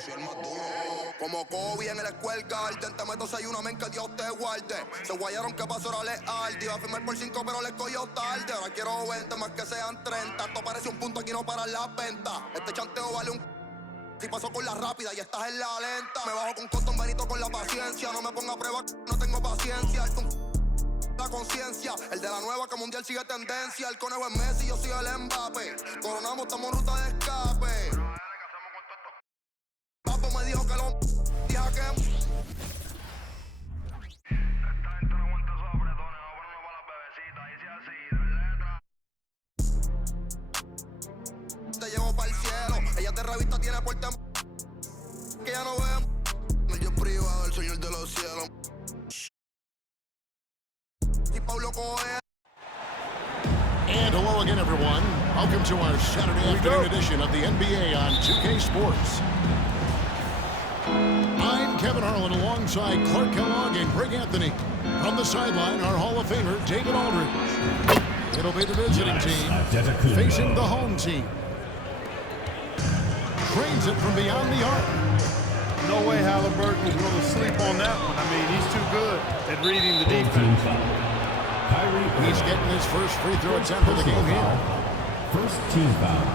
soy el más duro. Como Kobe en el Square Garden, te meto 6-1, men, que Dios te guarde. Se guayaron que pasó era leal. Te iba a firmar por 5, pero le cogió tarde. Ahora quiero 20, más que sean 30. Esto parece un punto, aquí no paran las ventas. Este chanteo vale un... Si pasó con la rápida y estás en la lenta. Me bajo con Cotton Benito con la paciencia. No me ponga a prueba, no tengo paciencia. La conciencia, el de la nueva que mundial sigue tendencia. El conejo es Messi, yo soy el Mbappé. Coronamos, estamos en ruta de escape. Papo me dijo que lo dije que esta gente no aguanta esos apretones, no ponen uno para las bebecitas, dice así, de letra. te llevo para el cielo. Ella de revista tiene porte que ya no vemos. El Dios privado, el Señor de los cielos. Y Pablo Coelho. And hello again, everyone. Welcome to our Saturday afternoon edition of the NBA on 2K Sports. I'm Kevin Harlan alongside Clark Kellogg and Greg Anthony. From the sideline, our Hall of Famer, David Aldridge. It'll be the visiting team facing the home team. Trains it from beyond the arc. No way Halliburton is going to sleep on that one. I mean, he's too good at reading the defense. He's getting his first free throw attempt of the game here. First team foul.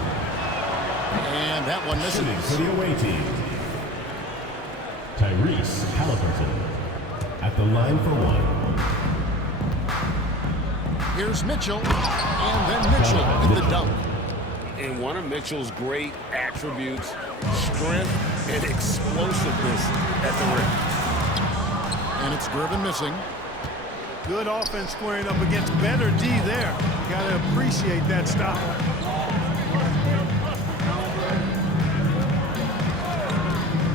And that one misses. For the away team, Tyrese Halliburton at the line for one. Here's Mitchell, and then Mitchell with the dunk. And one of Mitchell's great attributes, strength and explosiveness at the rim. And it's Gervin missing. Good offense squaring up against better D there. Got to appreciate that stop.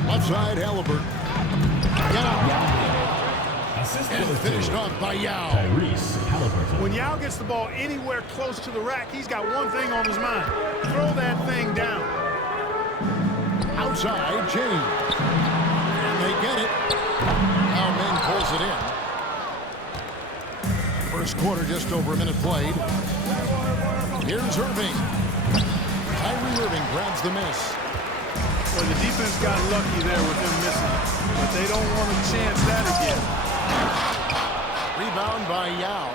Left side, Halliburton. And finished off by Yao. Tyrese Halliburton. When Yao gets the ball anywhere close to the rack, he's got one thing on his mind. Throw that thing down. Outside, James. And they get it. Now Ming pulls it in. First quarter, just over a minute played. Here's Irving. Kyrie Irving grabs the miss. Well, the defense got lucky there with him missing, but they don't want to chance that again. Rebound by Yao.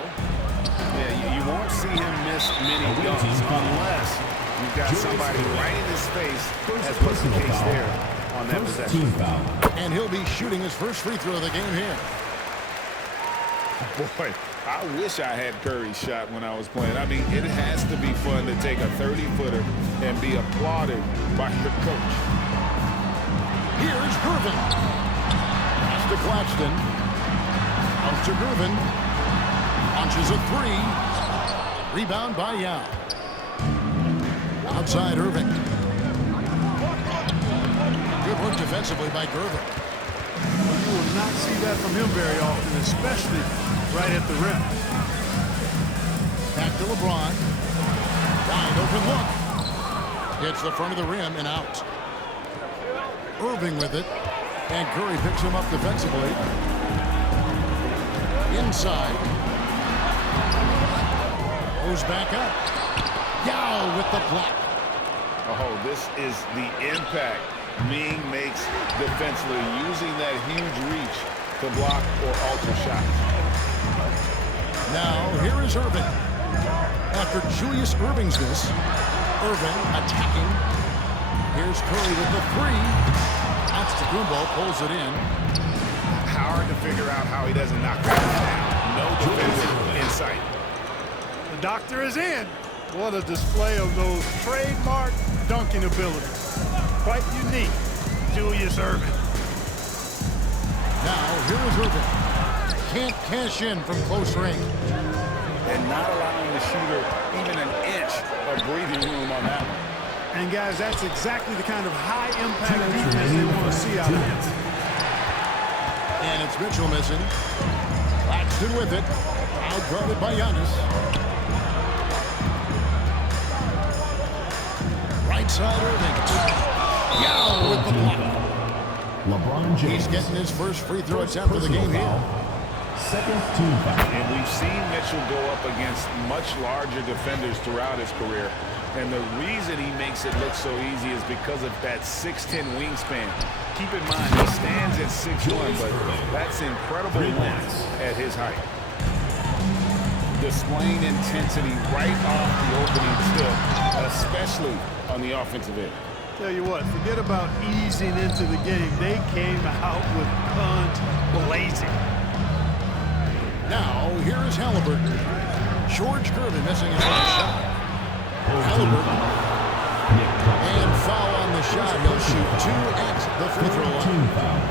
Yeah, you won't see him miss many dunks unless you've got somebody right in his face, as was the case there on that possession. And he'll be shooting his first free throw of the game here. Boy, I wish I had Curry's shot when I was playing. I mean, it has to be fun to take a 30-footer and be applauded by your coach. Here's Gervin. Pass to Claxton. Out to Gervin. Launches a three. Rebound by Yao. Outside Irving. Good work defensively by Gervin. You will not see that from him very often, especially right at the rim. Back to LeBron. Wide open look. Hits the front of the rim and out. Irving with it. And Curry picks him up defensively. Inside. Goes back up. Yao with the block. Oh, this is the impact Ming makes defensively, using that huge reach to block or alter shots. Now, here is Irving. After Julius Irving's miss, Irving attacking. Here's Curry with the three. Antetokounmpo pulls it in. Hard to figure out how he doesn't knock that down. No defensive in sight. The doctor is in. What a display of those trademark dunking abilities. Quite unique, Julius Irving. Now, here is Irving. Can't cash in from close range. And not allowing the shooter even an inch of breathing room on that one. And guys, that's exactly the kind of high-impact defense they want to see out of him. And it's Mitchell missing. Claxton with it. Out-guarded by Giannis. Right side Irving. Yao with the block. LeBron James. He's getting his first free throw attempt of the game here. Second team foul. And we've seen Mitchell go up against much larger defenders throughout his career. And the reason he makes it look so easy is because of that 6'10" wingspan. Keep in mind, he stands at 6'1", but that's incredible length at his height. Displaying intensity right off the opening tip, especially on the offensive end. Tell you what, forget about easing into the game. They came out with guns blazing. Now, here is Halliburton. George Gervin missing his last shot. Halliburton. And foul on the shot. He'll shoot 2 at the free throw line.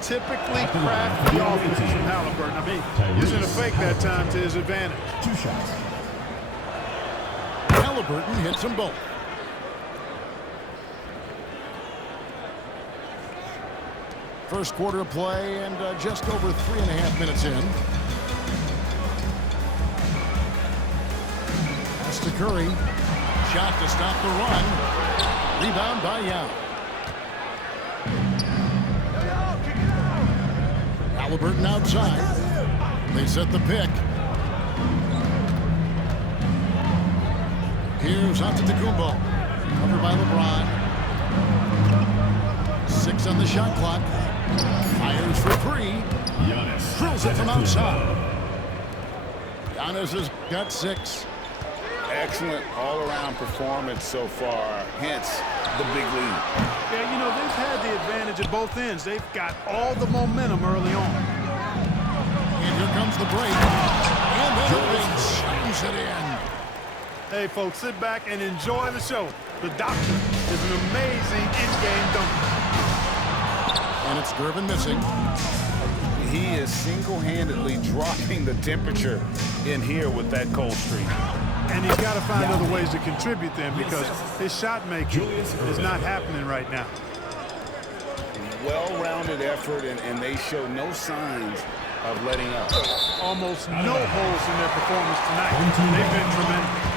Typically crafty offense from Halliburton. I mean, using a fake that time to his advantage. 2 shots. Halliburton hits them both. First quarter of play and just over 3.5 minutes in. Pass to Curry. Shot to stop the run. Rebound by Yao. Halliburton outside. They set the pick. Here's Antetokounmpo. Covered by LeBron. 6 on the shot clock. Fires for 3. Drills it from outside. Giannis has got 6. Excellent all-around performance so far, hence the big lead. Yeah, you know, they've had the advantage at both ends. They've got all the momentum early on. And here comes the break. And then Irving slams it in. Hey, folks, sit back and enjoy the show. The Doctor is an amazing in-game dunker. And it's Gervin missing. He is single-handedly dropping the temperature in here with that cold streak. And he's got to find other ways to contribute then because his shot making is not happening right now. Well-rounded effort, and they show no signs of letting up. Almost no holes in their performance tonight. They've been tremendous.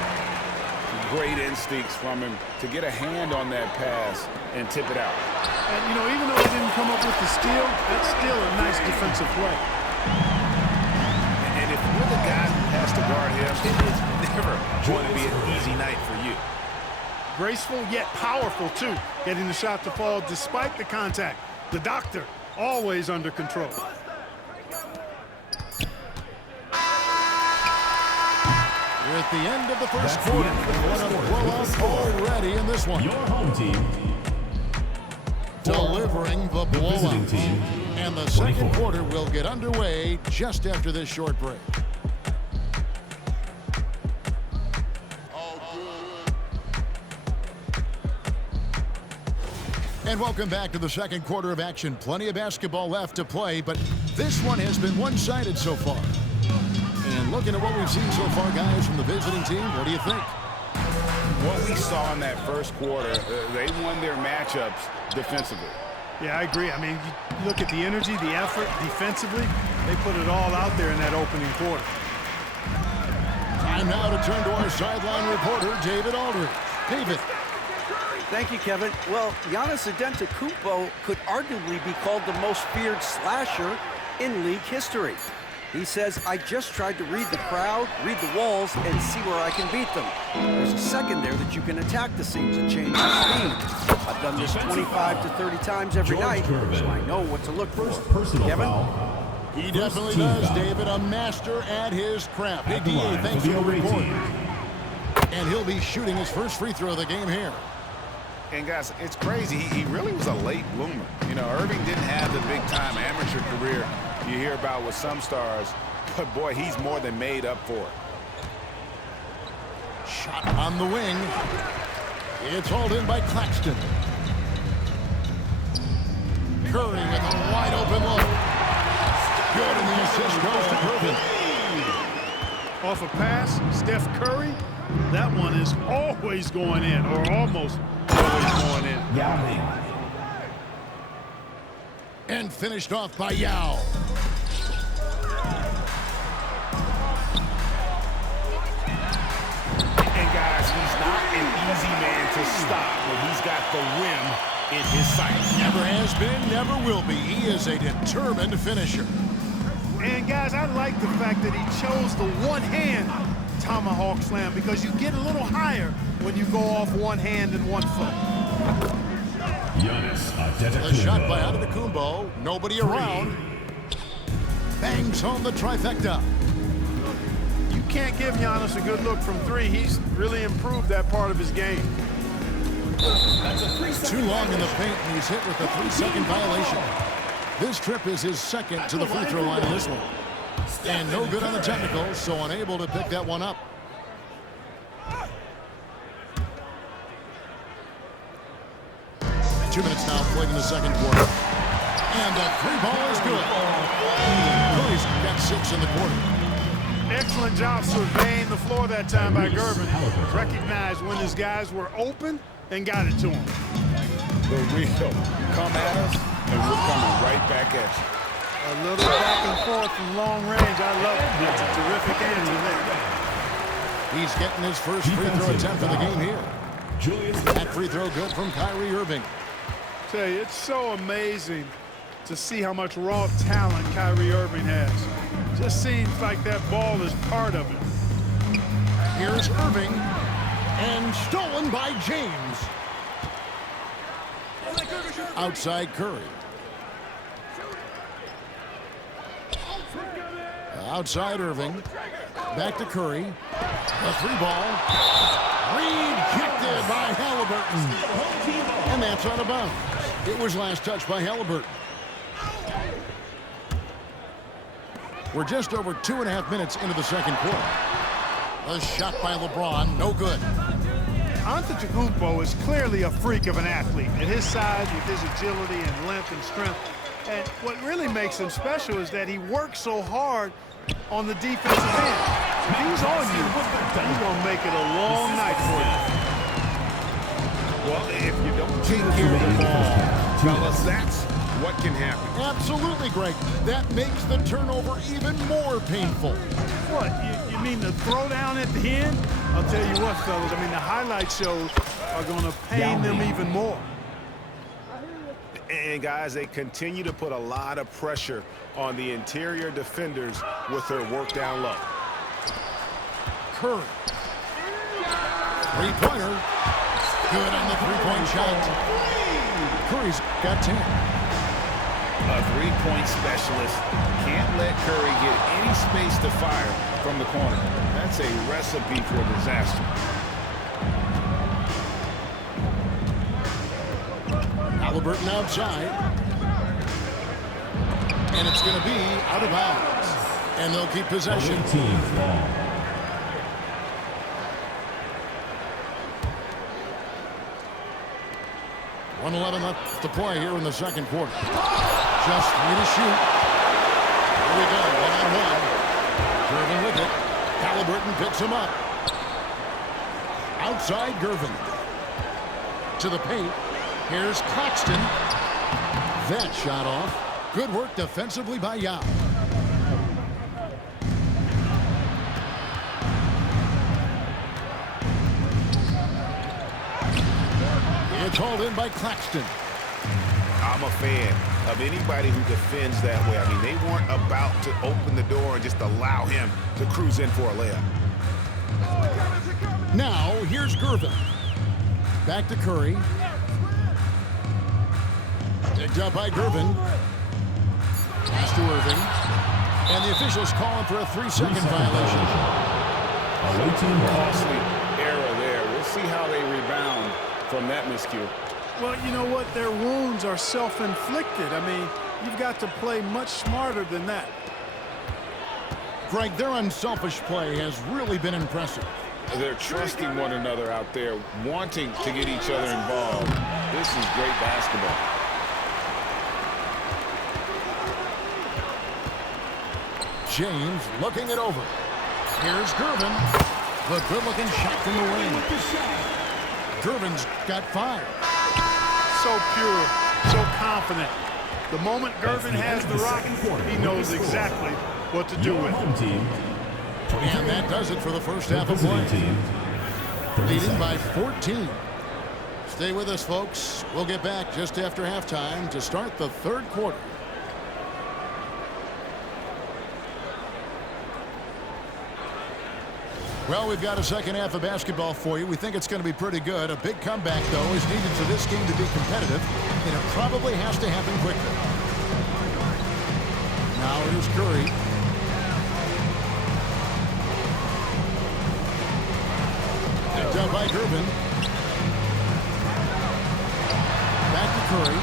Great instincts from him to get a hand on that pass and tip it out. And, you know, even though he didn't come up with the steal, that's still a nice defensive play. And if you're the guy who has to guard him, it is never going to be an easy night for you. Graceful yet powerful, too, getting the shot to fall despite the contact. The Doctor, always under control. We're at the end of the first quarter. What a blowout already in this one. Your home team. Delivering the blowout. Visiting team. And the second 24. quarter will get underway just after this short break. And welcome back to the second quarter of action. Plenty of basketball left to play, but this one has been one-sided so far. And looking at what we've seen so far, guys, from the visiting team, what do you think? What we saw in that first quarter, they won their matchups defensively. Yeah, I agree. I mean, you look at the energy, the effort, defensively, they put it all out there in that opening quarter. Time now to turn to our sideline reporter, David Aldridge. David. Thank you, Kevin. Well, Giannis Antetokounmpo could arguably be called the most feared slasher in league history. He says, I just tried to read the crowd, read the walls, and see where I can beat them. There's a second there that you can attack the seams and change the speed. I've done this 25 to 30 times every night, so I know what to look for. Personal Kevin? foul. He definitely does, foul. David. A master at his craft. Big At the DA, line thanks for for the the away report. team. And he'll be shooting his first free throw of the game here. And guys, it's crazy. He really was a late bloomer. You know, Irving didn't have the big-time amateur career you hear about with some stars, but boy, he's more than made up for it. Shot on the wing. It's hauled in by Claxton. Curry with a wide open look. Good, and the assist goes to Gervin. Off a pass, Steph Curry, that one is always going in, or almost always going in. And finished off by Yao. And guys, he's not an easy man to stop when he's got the rim in his sights. Never has been, never will be. He is a determined finisher. And guys, I like the fact that he chose the one hand tomahawk slam because you get a little higher when you go off one hand and one foot. Giannis The shot by Antetokounmpo. Antetokounmpo. Nobody around. Bangs home the trifecta. You can't give Giannis a good look from three. He's really improved that part of his game. Too long in the paint, and he's hit with a 3-second violation. This trip is his second to the free throw line in this one. And no good on the technical, so unable to pick that one up. Two minutes now played in the second quarter. And the three ball is good. Curry's got 6 in the quarter. Excellent job surveying the floor that time by Gervin. Recognized when his guys were open and got it to him. The real come at us, and we're coming right back at you. A little back and forth from long range. I love it. That's a terrific answer there. He's getting his first free throw attempt of the game here. Julius That free throw good from Kyrie Irving. Tell you, it's so amazing to see how much raw talent Kyrie Irving has. Just seems like that ball is part of it. Here's Irving. And stolen by James. Outside Curry. Outside Irving. Back to Curry. A three ball. Rejected by Halliburton. And that's out of bounds. It was last touched by Halliburton. We're just over 2.5 minutes into the second quarter. A shot by LeBron, no good. Antetokounmpo is clearly a freak of an athlete. At his size, with his agility and length and strength. And what really makes him special is that he works so hard on the defensive end. If he's on you, he's going to make it a long night for you. Well, if you don't take care of the ball, fellas, that's what can happen. Absolutely, Greg. That makes the turnover even more painful. What, you mean the throwdown at the end? I'll tell you what, fellas, I mean, the highlight shows are going to pain them even more. And guys, they continue to put a lot of pressure on the interior defenders with their work down low. Curry. Three-pointer. Good on the three-point shot. Curry's got 10. A three-point specialist can't let Curry get any space to fire from the corner. That's a recipe for disaster. Halliburton outside. And it's going to be out of bounds. And they'll keep possession. Team ball. .111 left to play here in the second quarter. Just 3 to shoot. Here we go, one-on-one. Gervin with it. Halliburton picks him up. Outside Gervin. To the paint. Here's Claxton. That shot off. Good work defensively by Yao. It's called in by Claxton. I'm a fan of anybody who defends that way. I mean, they weren't about to open the door and just allow him to cruise in for a layup. Now, here's Gervin. Back to Curry. Picked up by Gervin. Pass to Irving. And the officials calling for a 3-second violation. Costly error there. We'll see how they rebound from that miscue. Well, you know what? Their wounds are self-inflicted. I mean, you've got to play much smarter than that. Greg, their unselfish play has really been impressive. They're trusting one another out there, wanting to get each other involved. This is great basketball. James looking it over. Here's Gervin. The good-looking shot from the wing. Gervin's got 5. So pure, so confident. The moment Gervin has the rock, he knows exactly what to do with it. Team. And that does it for the first half of play. Team. Leading by 14. Stay with us, folks. We'll get back just after halftime to start the third quarter. Well, we've got a second half of basketball for you. We think it's going to be pretty good. A big comeback, though, is needed for this game to be competitive, and it probably has to happen quickly. Now here's Curry. Picked up by Gervin. Back to Curry.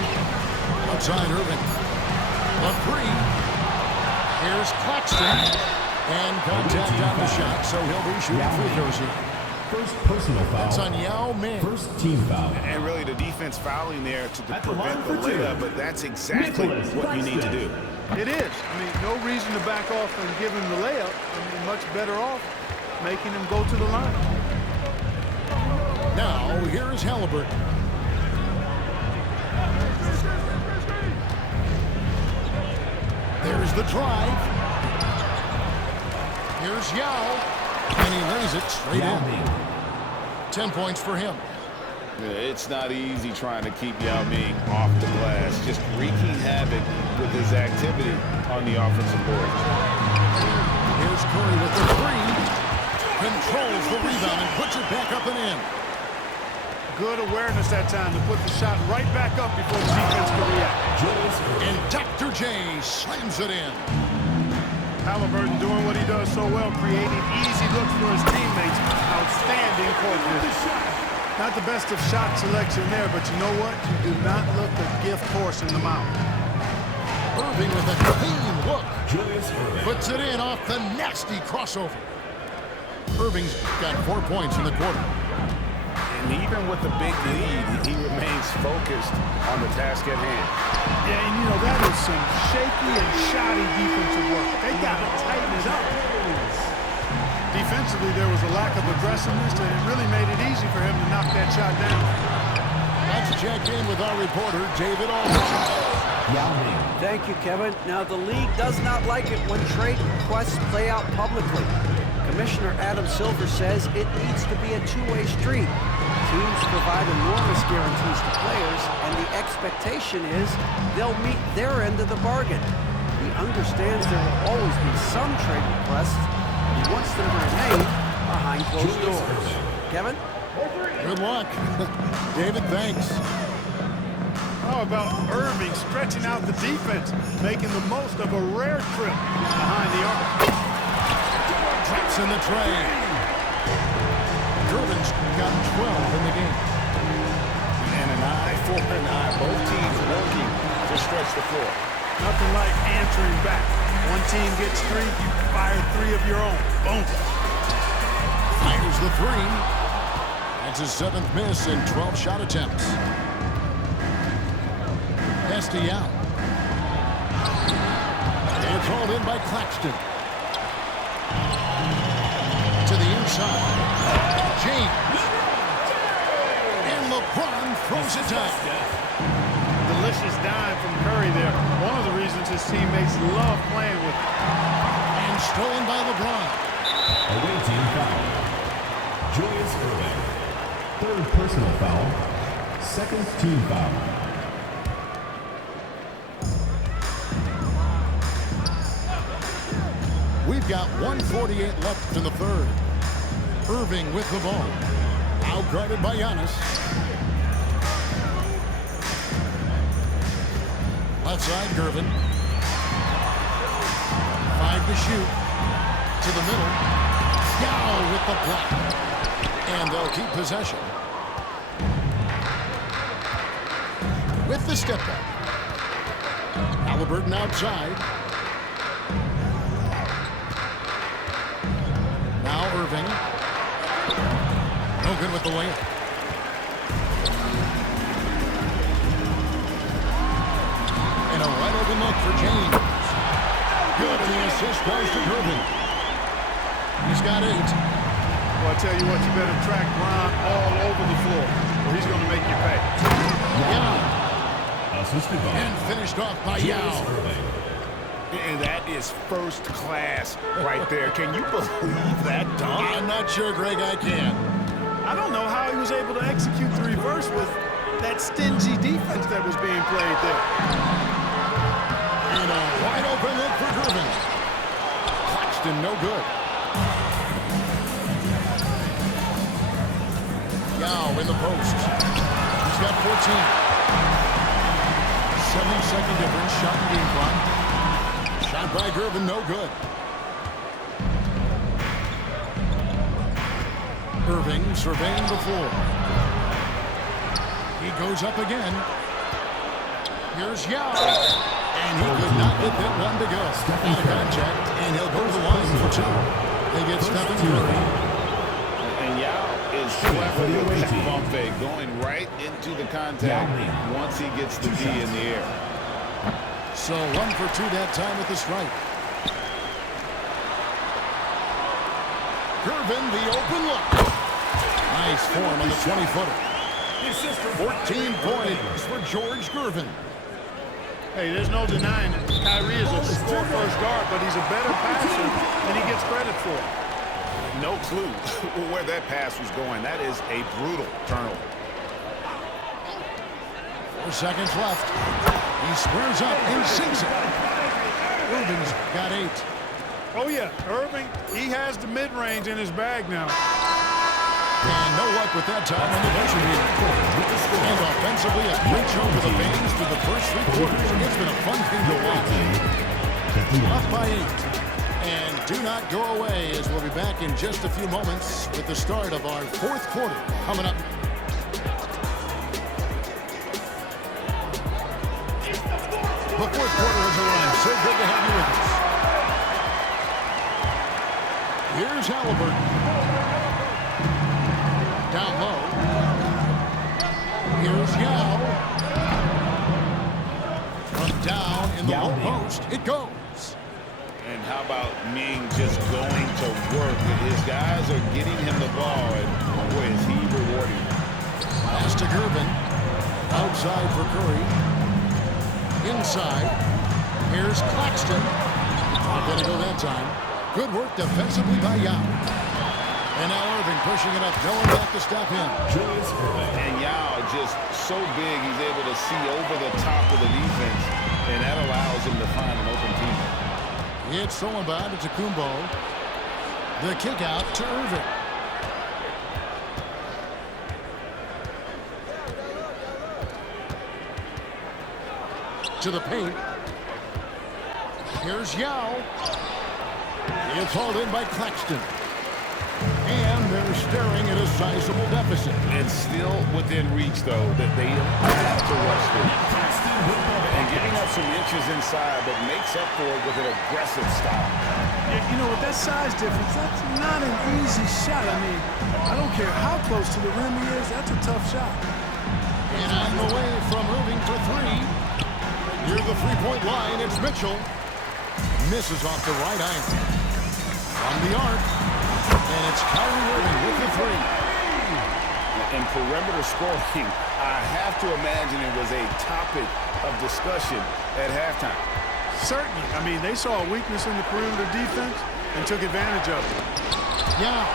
Outside Irving. A three. Here's Claxton. And contact on the shot, so he'll be shooting free throws here. First personal foul. That's on Yao Ming. First team foul. And really the defense fouling there to At the prevent the line for two. layup, but that's exactly Nicholas what you need to do. It is. I mean, no reason to back off and give him the layup. I mean, much better off making him go to the line. Now, here is Halliburton. There's the drive. Here's Yao. And he lays it straight in. 10 points for him. Yeah, it's not easy trying to keep Yao Ming off the glass, just wreaking havoc with his activity on the offensive board. Here's Curry with the three. Controls the rebound and puts it back up and in. Good awareness that time to put the shot right back up before the defense can react. And Dr. J slams it in. Halliburton doing what he does so well, creating easy looks for his teammates. Outstanding court vision. Not the best of shot selection there, but you know what? You do not look a gift horse in the mouth. Irving with a clean look. Puts it in off the nasty crossover. Irving's got 4 points in the quarter. And even with the big lead, he remains focused on the task at hand. Yeah, and you know, that is some shaky and shoddy defensive work. They got to tighten it up. Defensively, there was a lack of aggressiveness, and it really made it easy for him to knock that shot down. Let's check in with our reporter, David Aldridge. Thank you, Kevin. Now, the league does not like it when trade requests play out publicly. Commissioner Adam Silver says it needs to be a two-way street. Teams provide enormous guarantees to players, and the expectation is they'll meet their end of the bargain. He understands there will always be some trade requests. He wants them to remain behind closed doors. Kevin? Good luck. David, thanks. How about Irving stretching out the defense, making the most of a rare trip behind the arc? Traps in the tray. Gervin's got 12 in the game. And an eye for an eye. Both teams working to stretch the floor. Nothing like answering back. One team gets three, you fire three of your own. Boom. Fires the three. That's his 7th miss in 12 shot attempts. Estial. They're called in by Claxton. To the inside. James. And LeBron throws it down. Delicious dime from Curry there. One of the reasons his teammates love playing with him. And stolen by LeBron. Away team foul. Julius Irving. Third personal foul. Second team foul. We've got 1:48 left in the third. Irving with the ball. Out guarded by Giannis. Left side, Gervin. 5 to shoot. To the middle. Yao with the block. And they'll keep possession. With the step back. Halliburton outside. Now Irving. No good with the layup. And a wide open look for James. Good, and the assist goes to Gervin. He's got 8. Well, I tell you what, you better track Bron all over the floor, or he's going to make you pay. Yao. Assisted by. And finished off by Yao. And that is first class right there. Can you believe that dunk? I'm not sure, Greg, I can. I don't know how he was able to execute the reverse with that stingy defense that was being played there. And a wide open look for Gervin. Claxton, no good. Yao in the post. He's got 14. 7-second difference. Shot and game clock. Shot by Gervin, no good. Irving surveying the floor. He goes up again. Here's Yao. And he could not get that one to go. Out of contact, and he'll go to the line for two. They get Stephen Curry. And Yao is clever with that bump fake, going right into the contact once he gets the D in the air. So 1 for 2 that time with the strike. Gervin, the open look. Nice form on the 20-footer. 14 points for George Gervin. Hey, there's no denying it. Kyrie is a score-first guard, but he's a better passer than he gets credit for. No clue where that pass was going. That is a brutal turnover. 4 seconds left. He squares up and sinks it. Irving's got 8. Oh, yeah. Irving, he has the mid-range in his bag now. And no luck with that time on the buzzer beater. And offensively, a great show for the fans through the first 3 quarters. It's been a fun thing to watch. Up by 8. And do not go away, as we'll be back in just a few moments with the start of our 4th quarter coming up. The 4th quarter has arrived. So good to have you with us. Here's Halliburton. Down low. Here's Yao. From down in the low post, it goes. And how about Ming just going to work? His guys are getting him the ball, and boy, is he rewarding. Pass to Gervin. Outside for Curry. Inside. Here's Claxton. Not going to go that time. Good work defensively by Yao. And now Irving pushing it up. No one back to stop him. And Yao just so big, he's able to see over the top of the defense, and that allows him to find an open team. It's stolen by Antetokounmpo. The kick out to Irving. To the paint. Here's Yao. It's hauled in by Claxton. And they're staring at a sizable deficit. It's still within reach, though, that they have to rush through. And giving up some inches inside, but makes up for it with an aggressive style. Yeah, you know, with that size difference, that's not an easy shot. I mean, I don't care how close to the rim he is, that's a tough shot. And on the way from Irving for 3. Near the three-point line, it's Mitchell. Misses off the right iron. From the arc. And it's Kyrie Irving with the 3. And perimeter scoring, I have to imagine it was a topic of discussion at halftime. Certainly. I mean, they saw a weakness in the perimeter defense and took advantage of it. Yeah.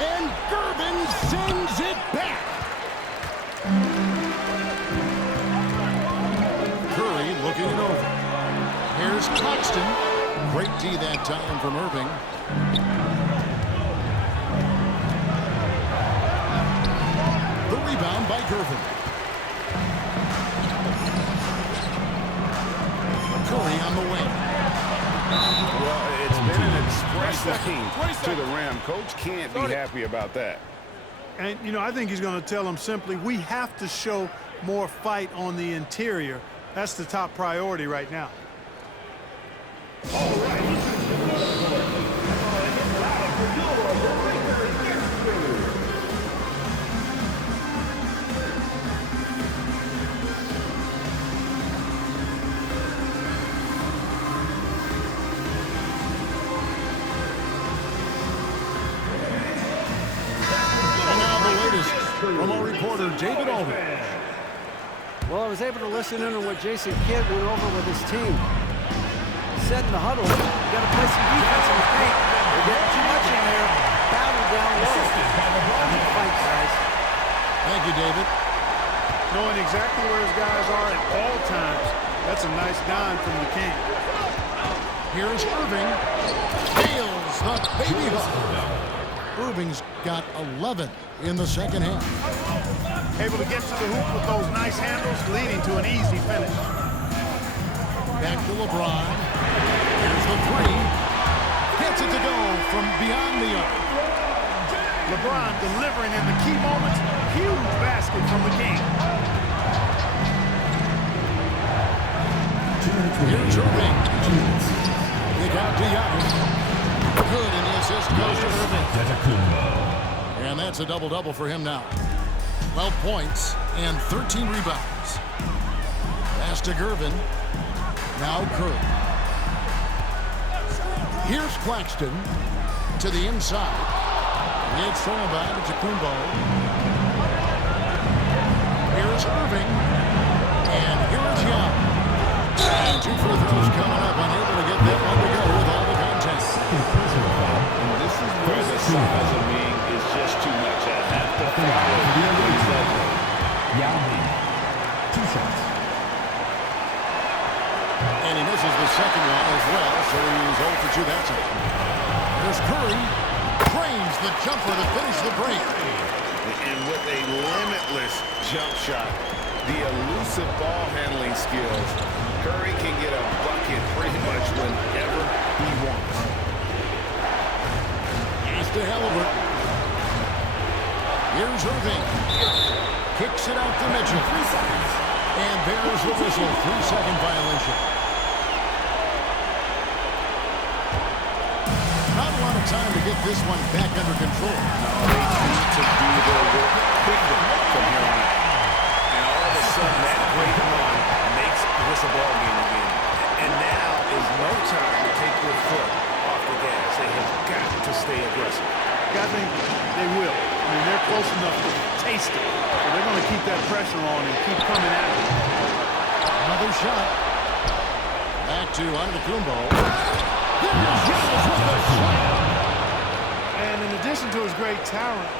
And Gervin sends it back. Curry looking it over. Here's Claxton. Great D that time from Irving. The rebound by Gervin. Curry on the wing. Well, it's been an express lane to the rim. Coach can't be happy about that. And, you know, I think he's going to tell them simply, we have to show more fight on the interior. That's the top priority right now. From our reporter, David Aldridge. Well, I was able to listen in on what Jason Kidd went over with his team. He said in the huddle, you got to play some defense in the paint. They're getting too much in there. Battle down low. Fight, guys. Thank you, David. Knowing exactly where his guys are at all times, that's a nice dime from the king. Here's Irving. Nails the baby hook. Irving's got 11 in the second half. Able to get to the hoop with those nice handles, leading to an easy finish. Back to LeBron. Here's the three. Gets it to go from beyond the arc. LeBron delivering in the key moments. Huge basket from the king. Here's Irving. Kick out to Giannis. Good, and the assist goes to Irving. And that's a double-double for him now. 12 points and 13 rebounds. Pass to Gervin. Now Curry. Here's Claxton to the inside. It's thrown by to Kumbo. Here's Irving. And here is Young. And 2 free throws coming up. Unable to get that one to go with all the contact. And this is where the size of Ming is just too much. I have to follow. Yao Ming, 2 shots. And he misses the second one as well, so he's 0 for 2 that time. There's Curry. Drains the jumper to finish the break. And with a limitless jump shot, the elusive ball handling skills, Curry can get a bucket pretty much whenever he wants. Here's to Halliburton. Here's Irving. Kicks it out to Mitchell. 3 seconds. And there's the whistle. 3-second violation. Not a lot of time to get this one back under control. No, they need to do their work quickly from here on out. And all of a sudden, that great run makes this a ball game again. And now is no time to take your foot off the gas. They have got to stay aggressive. I think they will. I mean, they're close enough to taste it. So they're going to keep that pressure on and keep coming at it. Another shot. Back to Antetokounmpo. There's Giannis with the shot. And in addition to his great talent,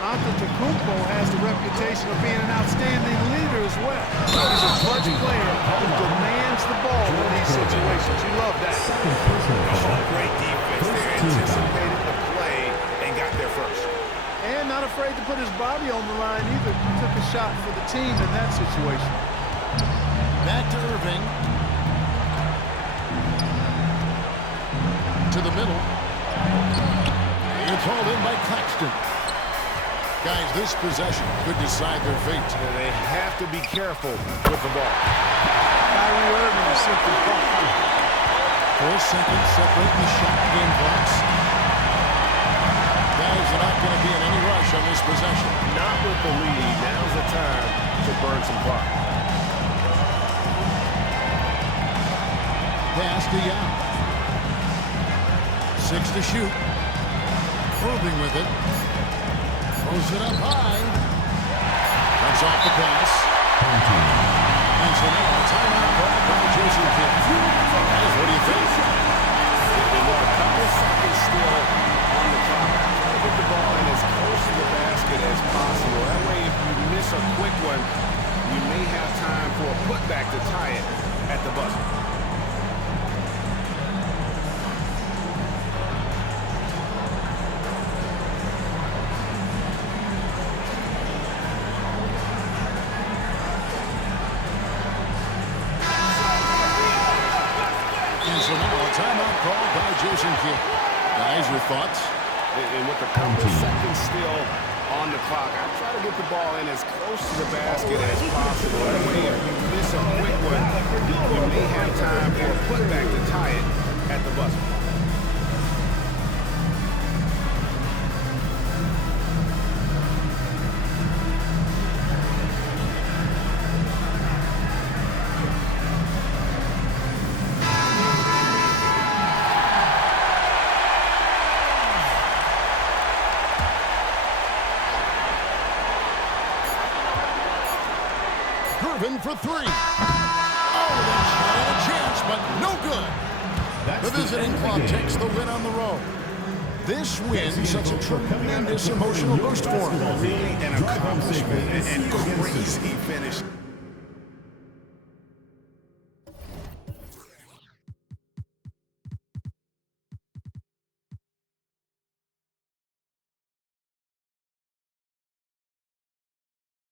Antetokounmpo has the reputation of being an outstanding leader as well. He's a clutch player who demands the ball in these situations. You love that. Great defense. They anticipated the play and got there first. And not afraid to put his body on the line either. Took a shot for the team in that situation. Back to Irving. To the middle. It's hauled in by Claxton. Guys, this possession could decide their fate. They have to be careful with the ball. Kyrie Irving is simply bucking. 4 seconds separating the shot game clocks. Guys are not going to be in any rush on this possession. Not with the lead. Now's the time to burn some clock. Pass to Young. 6 to shoot. Irving with it. Throws it up high. Cuts off the pass. And so now a timeout called by Jason Kidd. Guys, what do you think? They want a couple seconds still on the clock. Try to get the ball in as close to the basket as possible. That way, if you miss a quick one, you may have time for a putback to tie it at the buzzer. So now a timeout called by Jason Kidd. Guys, your thoughts? And with a couple seconds still on the clock, I try to get the ball in as close to the basket as possible. That way, if you miss a quick one, you may have time for a putback to tie it at the buzzer. Irving for 3. Oh, that shot had a chance, but no good. The visiting club takes the win on the road. This win sets a tremendous emotional boost for him. Really an accomplishment and crazy finish.